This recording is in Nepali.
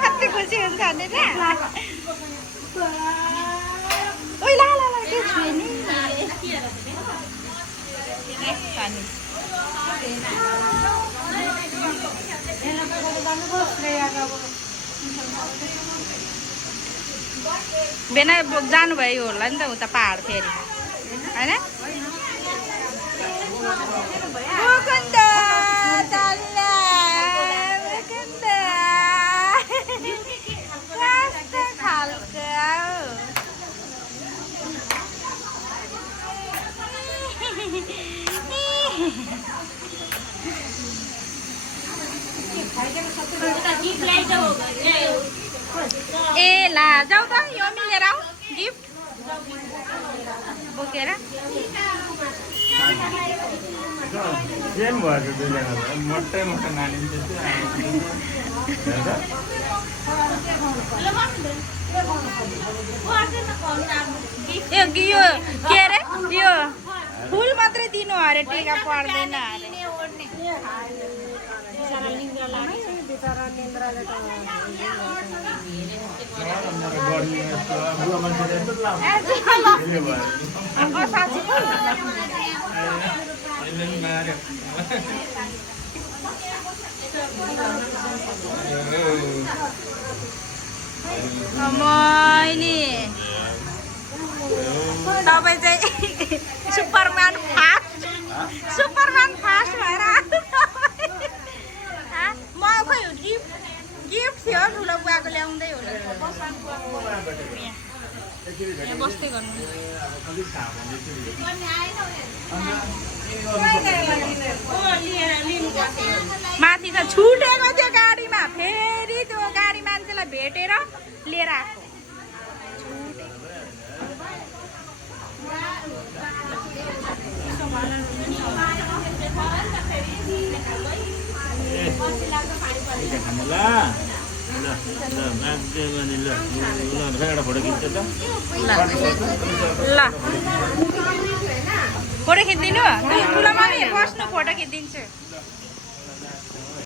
कति खुसी हुन्छ नि त ओइ ला ला ला के छुए नि बेना जानुभयो होला नि त उता पहाड फेरि होइन मुकुन्द तल्ला मुकुन्द कस्तो खालको ए ला जाऊ त यो मिलेर आऊ गिफ्ट बोकेर सेम भयो दुईजनालाई मोटै मोटो नानी यो के अरे यो फुल मात्रै दिनु अरे टिका पर्दैन अरे मैले तपाईँ चाहिँ सुपरम्यान फास्ट भएर म खोइ गिफ्ट थियो ठुलो बुवाको ल्याउँदै होला बस्दै गर्नु माथि त छुटेको थियो गाडीमा फेरि त्यो गाडी मान्छेलाई भेटेर लिएर आएको फोटो खिच्छ त ल फोटो खिचिदिनु ठुलो मामी बस्नु फोटो खिचिदिन्छु